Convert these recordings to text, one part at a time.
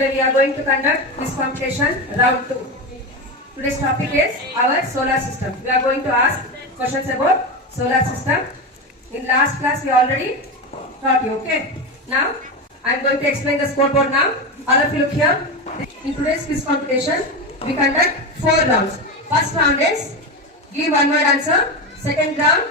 Today we are going to conduct this competition round 2. Today's topic is our solar system. We are going to ask questions about solar system. In last class we already taught you, okay? Now I am going to explain the scoreboard now. All of you look here. In today's quiz competition we conduct 4 rounds. First round is give one word answer. Second round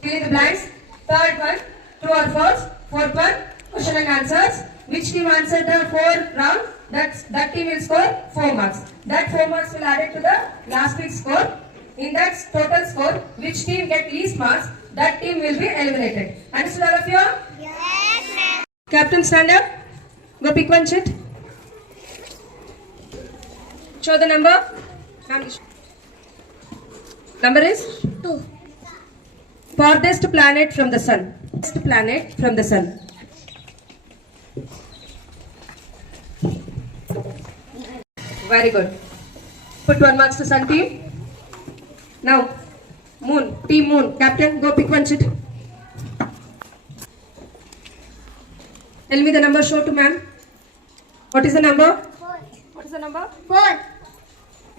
fill in the blanks. Third one true or false. Fourth one question and answers. Which team answered the 4th round, that team will score 4 marks. That 4 marks will add it to the last week's score. In that total score, which team get least marks, that team will be eliminated. Understood all of you? Yes, ma'am. Captain, stand up. Go pick one sheet. Show the number. Number is 2. farthest planet from the sun. Farthest planet from the sun. Very good. Put 1 marks to sun team. Now, moon, team moon. Captain, go pick one sheet. Tell me the number, show to ma'am. What is the number? 4. What is the number? 4.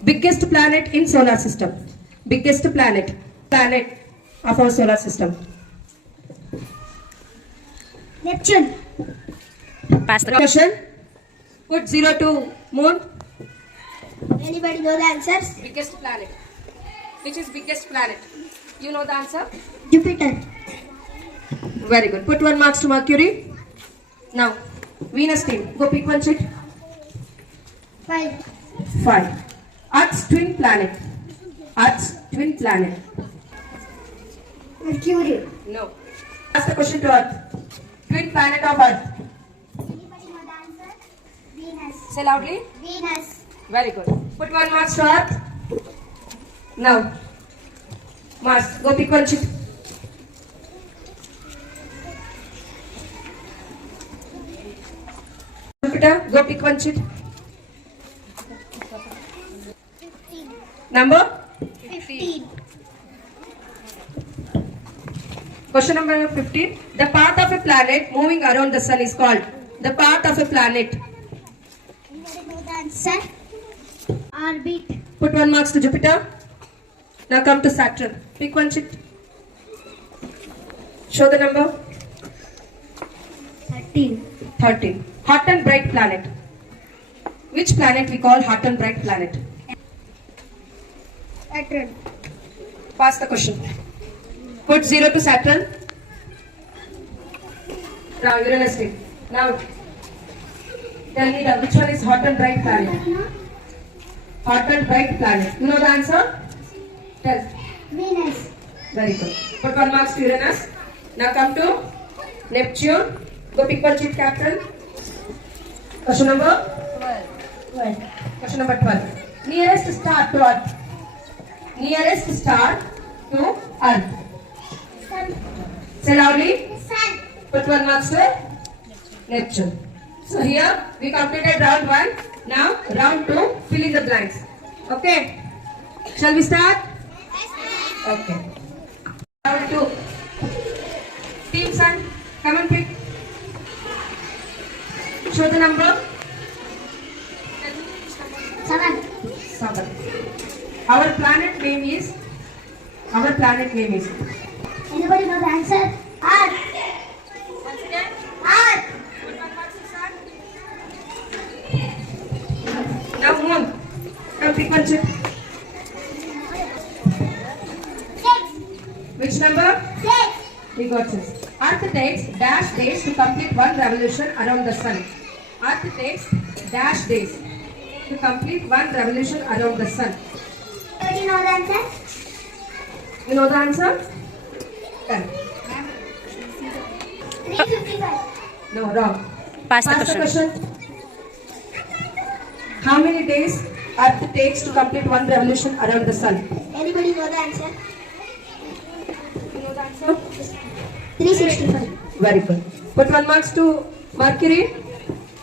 Biggest planet in solar system. Biggest planet. Planet of our solar system. Neptune. Pass the question. Put 0 to moon. Anybody know the answers? Biggest planet. Which is biggest planet? You know the answer? Jupiter. Very good. Put 1 marks to Mercury. Now, Venus team. Go pick one sheet. 5. 5. Earth's twin planet. Earth's twin planet. Mercury. No. Ask the question to Earth. Twin planet of Earth. Anybody know the answer? Venus. Say loudly. Venus. Very good. Put 1 marks to Earth. Now, Mars. Go pick one sheet. Jupiter. Go pick one sheet. 15. Number? 15. Question number 15. The path of a planet moving around the sun is called. The path of a planet. Anybody know the answer? Orbit. Put 1 marks to Jupiter. Now come to Saturn. Pick one sheet. Show the number. 13. 13. Hot and bright planet. Which planet we call hot and bright planet? Saturn. Pass the question. Put 0 to Saturn. Now Uranus team. Now tell me which one is hot and bright planet? Hot and bright planet. You know the answer? Tell. Venus. Very good. Put 1 marks to Uranus. Now come to Neptune. Go pick one sheet, Captain. Question number 12. Question number 12. Nearest star to Earth. Nearest star to Earth. Sun. Say loudly. Sun. Put 1 marks to Neptune. So here we completed round 1. Now round 2. Fill in the blanks. Okay. Shall we start? Okay. Round 2. Team Sun, come and pick. Show the number. 7. 7. Our planet name is. Anybody know the answer? Earth. Once again. Earth. Put 1 marks to Sun. Now Moon. Come pick one chip. 6. Which number? 6. We got 6. Earth takes dash days to complete 1 revolution around the sun. Earth takes dash days to complete 1 revolution around the sun. Anybody know the answer? You know the answer? Correct. 355. No, wrong. Pass the question. How many days Earth takes to complete 1 revolution around the sun? Anybody know the answer? You know the answer? 365. Very good. Put 1 marks to Mercury.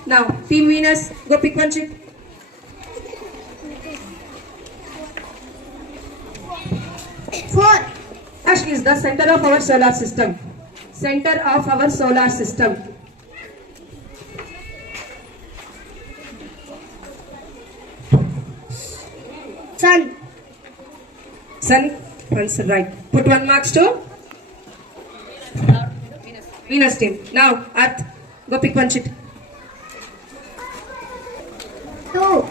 Now, Team Venus, go pick one sheet. 4. Ash is the center of our solar system. Center of our solar system. Sun. Sun. Answer right. Put 1 marks to Venus team. Now, Earth. Go pick one sheet. 2.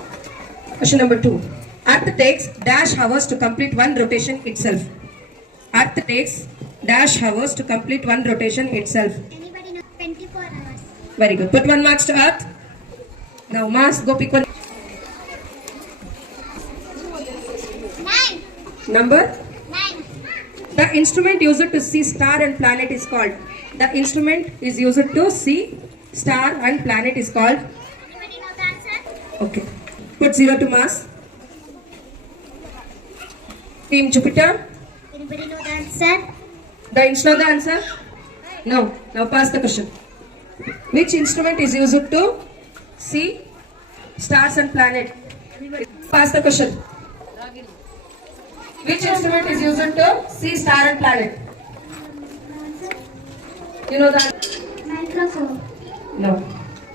Question number 2. Earth takes dash hours to complete one rotation itself. Earth takes dash hours to complete one rotation itself. Anybody know? 24 hours. Very good. Put 1 marks to Earth. Now, Mars. Go pick one. 9. Number. 9. The instrument used to see star and planet is called. The instrument is used to see star and planet is called. Anybody know the answer? Okay. Put 0 to Mars. Team Jupiter. Anybody know the answer? The instrument, the answer? No. Now pass the question. Which instrument is used to see stars and planet? Pass the question. Which instrument is used to see star and planet? You know that? Microphone. No.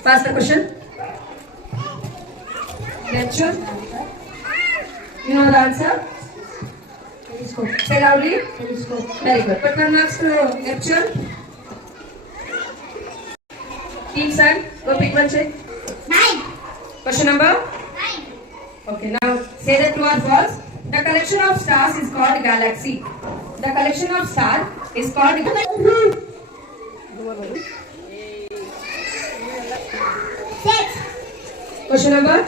Pass the question. Neptune. You know the answer? Telescope. Say loudly. Telescope. Very good. Put 1 marks to Neptune. Team Sun. Go pick one check. 9. Question number? 9. Okay, now say that true or false. The collection of stars is called galaxy. The collection of stars is called 6. Question number?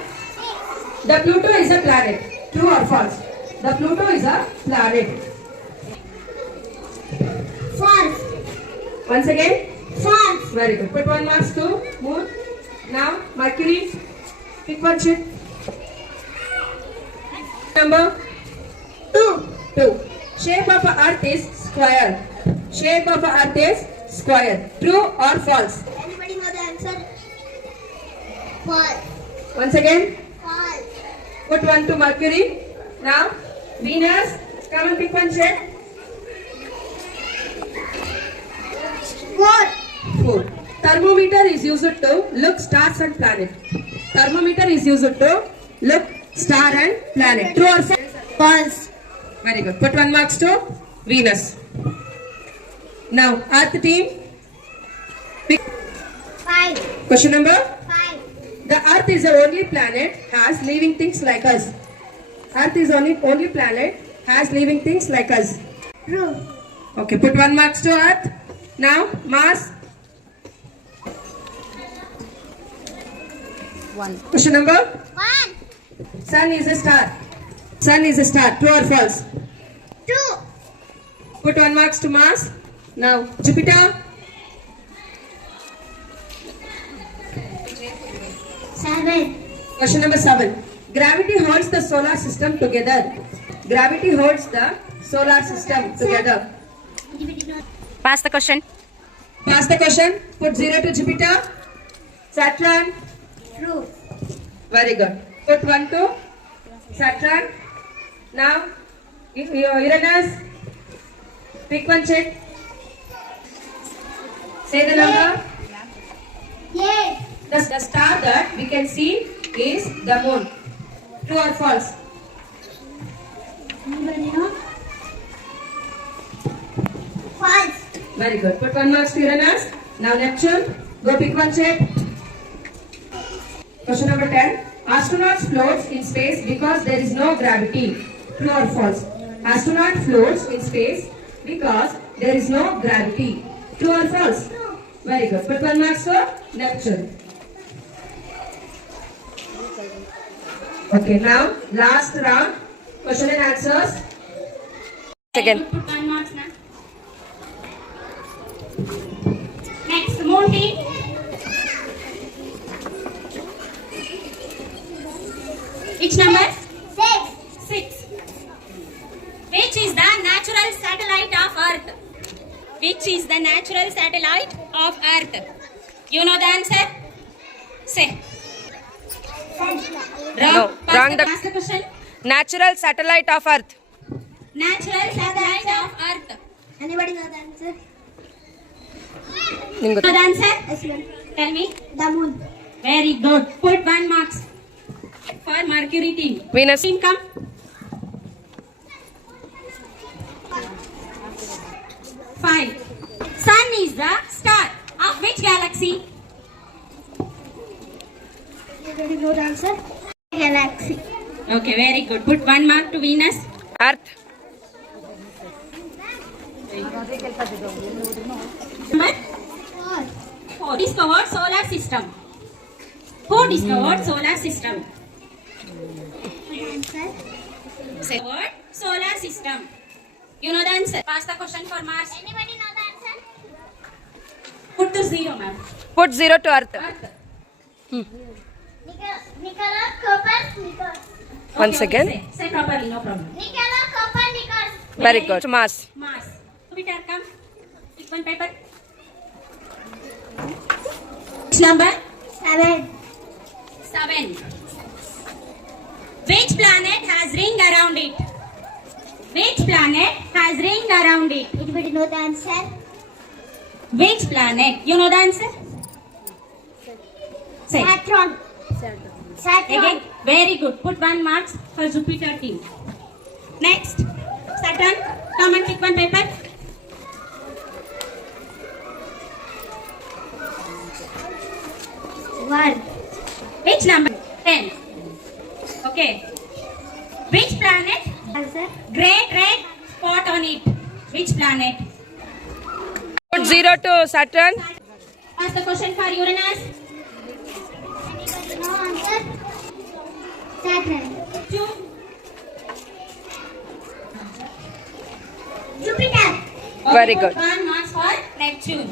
The Pluto is a planet. True or false? The Pluto is a planet. False. Once again? False. Very good. Put 1 marks to Moon. Now Mercury. Pick one sheet. Number? 2. 2. Shape of a earth is square. Shape of a earth is square. True or false? Anybody know the answer? False. Once again? False. Put 1 to Mercury. Now Venus. Come and pick one shade. 4. 4. Thermometer is used to look stars and planet. Thermometer is used to look star and planet. True or false? False. Very good. Put 1 marks to Venus. Now Earth team. Pick 5. question number. 5. The Earth is the only planet has living things like us. Earth is only planet has living things like us. True. Okay, put 1 marks to Earth. Now Mars. 1. Question number. 1. Sun is a star. Sun is a star. True or false? 2. Put 1 marks to Mars. Now Jupiter. 7. Question number 7. Gravity holds the solar system together. Gravity holds the solar system together. Pass the question. Pass the question. Put 0 to Jupiter. Saturn. True. Very good. Put 1 to Saturn. Now Uranus. Pick one check. Say the number. Yes. The star that we can see is the moon. True or false? Anybody know? False. Very good. Put 1 marks to Uranus. Now Neptune. Go pick one check. Question number 10. Astronauts floats in space because there is no gravity. True or false? Astronaut floats in space because there is no gravity. True or false? Very good. Put 1 marks to Neptune. Okay, now last round. Question and answers. Again. Put 1 marks now. Next, moon team. Which number? 6. 6. Which is the natural satellite of Earth? Which is the natural satellite of Earth? You know the answer? Say. Wrong. No, wrong. Pass the question. Natural satellite of Earth. Natural satellite of Earth. Anybody know the answer? Ningu. Know the answer? Yes, ma'am. Tell me. The moon. Very good. Put 1 marks for Mercury team. Venus. Team come. 5. Sun is the star of which galaxy? Anybody know the answer? Galaxy. Okay, very good. Put 1 mark to Venus. Earth. Number 4. 4. Discovered solar system. Who discovered solar system? Answer. Say word solar system. You know the answer. Pass the question for Mars. Anybody know the answer? Put to 0, ma'am. Put 0 to Earth. Earth. Nicolas Copernicus. One second. Say properly, no problem. Nicolas Copernicus. Very good. Mars. Mars. Jupiter, come. Pick one paper. Which number? 7. 7. Which planet has ring around it? Which planet has ring around it? Anybody know the answer? Which planet? You know the answer? Say. Saturn. Saturn. Again, very good. Put 1 marks for Jupiter team. Next, Saturn. Come and pick one paper. One. Which number? 10. Okay. Which planet? Answer. Great red spot on it. Which planet? Put 0 to Saturn. Ask the question for Uranus. Anybody know answer? Saturn. 2. Jupiter. Very put good. 1 marks for Neptune.